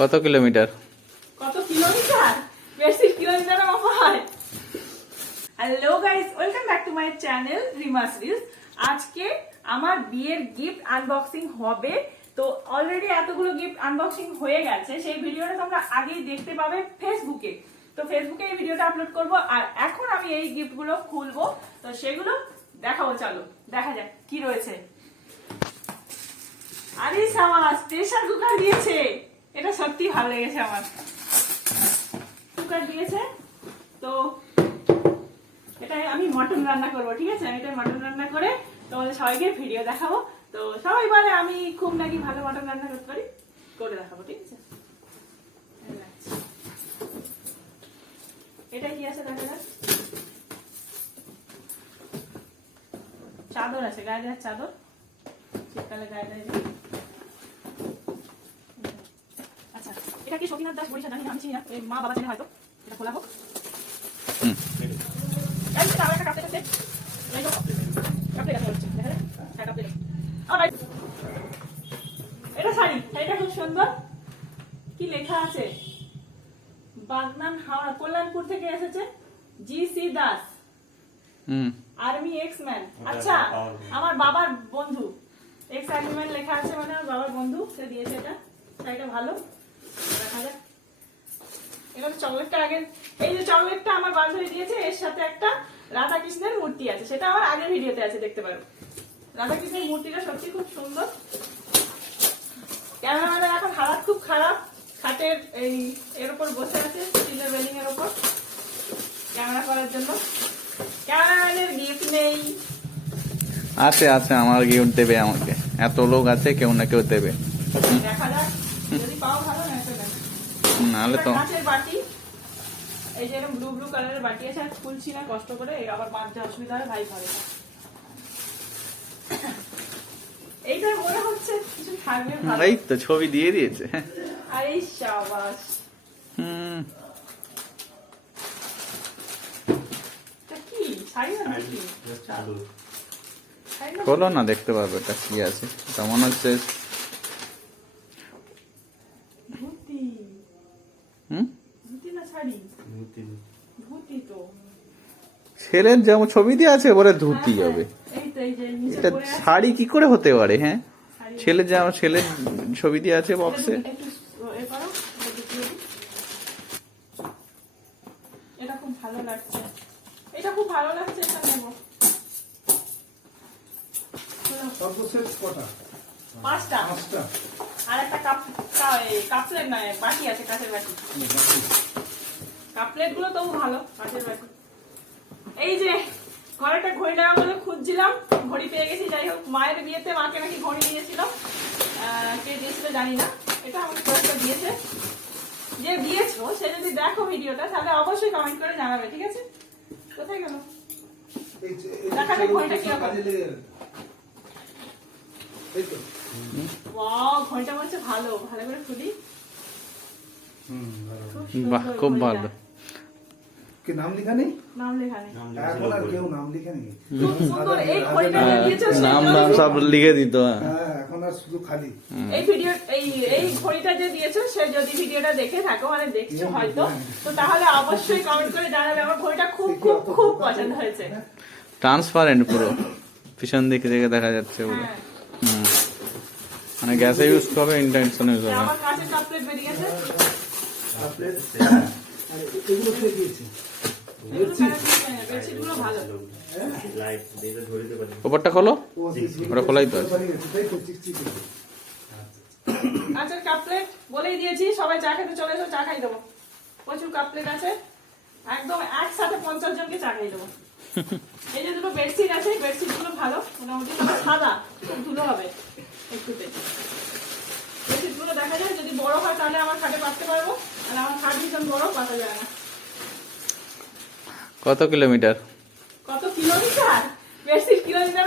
কত কিলোমিটার? কত কিলোমিটার? বেশি কিলোমিটার হয়। Hello guys welcome back to my channel রিমাস reels আজকে আমার বিয়ের গিফট আনবক্সিং হবে। তো অলরেডি এতগুলো গিফট আনবক্সিং হয়ে গেছে। সেই ভিডিওটা তোমরা আগেই দেখতে পাবে ফেসবুকে তো ফেসবুকে এই ভিডিওটা আপলোড করব আর এখন আমি এই গিফটগুলো খুলবো। তো সেগুলো দেখাবো, চলো। দেখা যাক কি রয়েছে। আরে সামাস প্রেশার কুকার দিয়েছে। এটা সত্যি ভালো লেগেছে আমার। কুকার দিয়েছে, তো এটা আমি মটন রান্না করব, ঠিক আছে? আমি এটা মটন রান্না করে তোমাদের সবাইকে ভিডিও দেখাবো। তো সবাই বলে আমি খুব নাকি ভালো মটন রান্না করতে পারি। করে দেখাবো, ঠিক আছে। এটা কি আছে দেখা চাদর আছে, গায়ে দেওয়ার চাদর। শীতকালে গায়ে দেয় যে। আচ্ছা এটা কি সতীনাথ দাস বরিশা জানি না আমি চিনি না। ওই মা বাবা চেনে হয়তো। এটা খোলা হোক। হুম। এই যে আবার একটা কাপড় আছে এই যে কাপড় আছে হচ্ছে দেখা যায় হ্যাঁ কাপড় এটা শাড়ি। শাড়িটা খুব সুন্দর। কি লেখা আছে? বাগনান হাওড়া কল্যাণপুর থেকে এসেছে জি সি দাস। হুম। আর্মি এক্স ম্যান আচ্ছা আমার বাবার বন্ধু। এক্স আর্মি ম্যান লেখা আছে মানে আমার বাবার বন্ধু। সে দিয়েছে এটা। শাড়িটা ভালো। দেখা যাক এটা চকলেটটা আগে এই যে চকলেটটা আমার বান্ধবী দিয়েছে এর সাথে একটা রাধা কৃষ্ণের মূর্তি আছে। সেটা আমার আগের ভিডিওতে আছে দেখতে পারো। রাধা কৃষ্ণের মূর্তিটা সত্যি খুব সুন্দর। ক্যামেরাম্যানের এখন হালাত খুব খারাপ। খাটের এই এর উপর বসে আছে স্টিলের বেলিং এর উপর। ক্যামেরা করার জন্য। ক্যামেরাম্যানের গিফট নেই। আছে আছে আমার গিফট দেবে আমাকে। এত লোক আছে কেউ না কেউ দেবে। দেখা যাক যদি পাও ভালো নাহলে তো। কাঁচের বাটি এই যে এরকম ব্লু ব্লু কালারের বাটি আছে আর খুলছি না কষ্ট করে আবার বাঁধতে অসুবিধা হয় ভাই ঘরে। এইটার মনে হচ্ছে কিছু থাকবে ভালো। এই তো ছবি দিয়ে দিয়েছে। আর এই শাবাশ হুম? খোলো না দেখতে পারবে এটা কি আছে। এটা মনে হচ্ছে ধুতি হুম ধুতি না শাড়ি ধুতি। তো। ছেলের যেমন ছবি দিয়ে আছে বলে ধুতি হ্যাঁ, হবে। হ্যাঁ, নিচে এটা শাড়ি কি করে হতে পারে হ্যাঁ। ছেলে যেমন ছেলের ছবি দিয়ে আছে বক্সে একটু এ করো, এটা দেখিয়ে দিই। এটা খুব ভালো লাগছে। এটা খুব ভালো লাগছে এটা নেব। সর্বশেষ কটা? পাঁচটা। পাঁচটা। আর একটা কাপ কা- এই নয় বাটি আছে কাঁচের বাটি। গুলো তবু ভালো বাটি এই যে ঘরে একটা ঘড়ি নেওয়া বলে খুঁজছিলাম ঘড়ি পেয়ে গেছি যাই হোক মায়ের বিয়েতে মাকে নাকি ঘড়ি দিয়েছিল। আহ, কে দিয়েছিল জানি না এটা আমার একটা দিয়েছে। যে দিয়েছ সে যদি দেখো ভিডিওটা তাহলে অবশ্যই কমেন্ট করে জানাবে ঠিক আছে? কোথায় গেল? এই যে এই দেখা যাক ঘড়িটা মনে হচ্ছে ভালো ভালো করে খুলি। খুব। ভালো। কি নাম লেখা নেই? নাম লেখা নেই। এখন আর কেউ নাম লিখে নেই। সুন্দর এই ঘড়িটা হ্যাঁ, দিয়েছ নাম নাম সব লিখে দিত হ্যাঁ। হ্যাঁ এখন আর শুধু খালি। এই ভিডিও এই এই ঘড়িটা যে দিয়েছ সে যদি ভিডিওটা দেখে থাকো মানে দেখছ হয়তো তো তাহলে অবশ্যই কমেন্ট করে জানাবে। আমার ঘড়িটা খুব খুব খুব পছন্দ হয়েছে। ট্রান্সপারেন্ট পুরো। পিছন দিক থেকে দেখা যাচ্ছে পুরো। হ্যাঁ। হুম। মানে গ্যাসে ইউজ হবে ইন্টারনেশন ইউজ হবে। আমার কাছে বেরিয়ে গেছে এগুলো কে দিয়েছে। আচ্ছা কাপলেট বলেই দিয়েছি, সবাই চা খেতে চলে এসো, চা খাই দেবো। প্রচুর কাপলেট আছে। একদম একসাথে পঞ্চাশ জনকে চা খাই দেবো। এই যে দুটো বেডশিট আছে বেডশিট ভালো, মোটামুটি সাদা খুব ধুলো হবে একটুতে। বেডশিট দেখা যায়, যদি বড় হয় তাহলে আমার খাটে পাততে পারব। কত কিলোমিটার? কত কিলোমিটার? বেশি কিলোমিটার